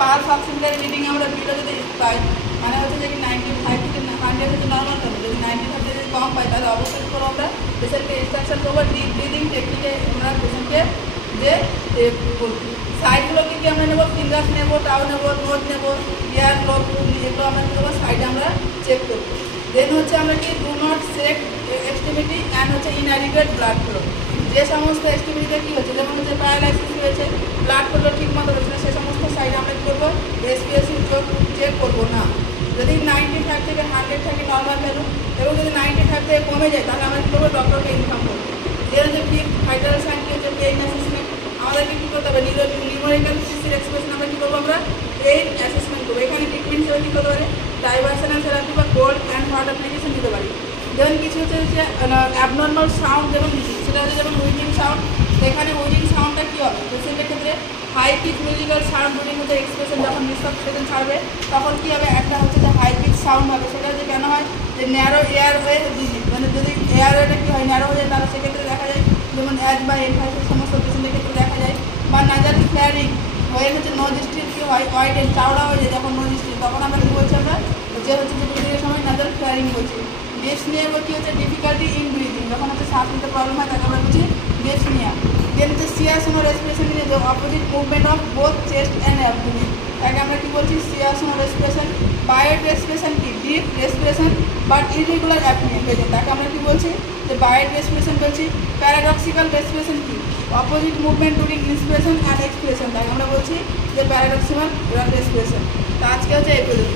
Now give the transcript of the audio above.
Pulse auxiliary reading আমরা below যদি পাই মানে হচ্ছে যে 95 থেকে 100 হচ্ছে নর্মাল হবে, যদি 95 থেকে যদি কম পাই তাহলে অবশ্যই কী করবো আমরা পেশেন্টকে ইনস্ট্রাকশন করবো ডিপ ব্রিদিং টেকনিকে আমরা পেশেন্টকে যে সাইডগুলোকে কি আমরা নেবো, ফিঙ্গার্স নেবো, টাও নেবো, নোজ নেবো, ইয়ার লক এগুলো আমরা কী করবো সাইডে আমরা চেক করবো। দেন হচ্ছে আমরা কি do not sack extremity and হচ্ছে ইনঅ্যাডিকুয়েট ব্লাড ফ্লো, যে সমস্ত এক্সট্রিমিটিতে কী হচ্ছে যেমন হচ্ছে প্যারালাইসিস হয়েছে, ব্লাড ফ্লো ঠিক মতো হচ্ছে না, সে সমস্ত সাইডে আমরা কী করবো এসপিএসি চেক করবো না। যদি 95 থেকে 100 থাকে নর্মাল ভ্যালু এবং যদি 95 থেকে কমে যায় তাহলে আমরা কী করবো ডক্টরকে ইনফর্ম করবো। যে হচ্ছে ফিফথ ভাইটাল সাইন কি হচ্ছে পেইন অ্যাসেসমেন্ট, আমাদেরকে কী করতে হবে নিউমেরিক্যাল সিসির এক্সপ্রেশন আমরা কী করবো আমরা পেইন অ্যাসেসমেন্ট করবো। এখানে ট্রিটমেন্ট হিসেবে কী করতে পারে ডাইভার্সনাল থেরাপি বা কোল্ড অ্যান্ড হট অ্যাপ্লিকেশন দিতে পারি। যেমন কিছু হচ্ছে যে অ্যাবনর্মাল সাউন্ড যেমন সেটা হচ্ছে যেমন উইজিং সাউন্ড, এখানে উইজিং সাউন্ডটা কী হবে পেশেন্টের ক্ষেত্রে হাই পিচ মিউজিক্যাল সাউন্ড দুটির মধ্যে এক্সপ্রেশন যখন নিঃশ্বাস পেশেন্ট ছাড়বে তখন কী হবে একটা হচ্ছে যে হাই পিচ সাউন্ড হবে, সেটা হচ্ছে কেন হয় যে ন্যারো এয়ার ওয়ে ডিজিজ, মানে যদি এয়ার ওয়েটা কী হয় ন্যারো হয়ে যায় তাহলে সেক্ষেত্রে দেখা যায় যেমন অ্যাজ বা এনফাইসের সমস্ত পেশেন্টের ক্ষেত্রে দেখা যায়, বা নাজাল ফ্ল্যারিং হয়ে হচ্ছে নোজ স্ট্রিপ কী হয় ওয়াইডেন চাওড়া হয়ে যায় যখন নোজ স্ট্রিপ, তখন আমরা কী বলছি আমরা যে হচ্ছে যে ব্রিদিংয়ের সময় নাজাল ফ্ল্যারিং বলছি। ডেসনিয়া কী হচ্ছে ডিফিকাল্টি ইন ব্রিদিং, যখন হচ্ছে শ্বাস নিতে প্রবলেম হয় তাকে আমরা বলছি ডেসনিয়া। দেন হচ্ছে seesaw respiration in the opposite movement of both chest and abdomen, তাকে আমরা কী বলছি সিয়াসোনো রেসপিরেশন। বায়োড রেসপিরেশন কি deep respiration but irregular apnoea present, তাকে আমরা কী বলছি যে বায়োড রেসপিরেশন বলছি। প্যারাডক্সিক্যাল রেসপিরেশন কি opposite movement during inspiration and expiration, তাকে আমরা বলছি যে প্যারাডক্সিক্যাল রেসপিরেশন। তো আজকে হচ্ছে এই পর্যন্ত।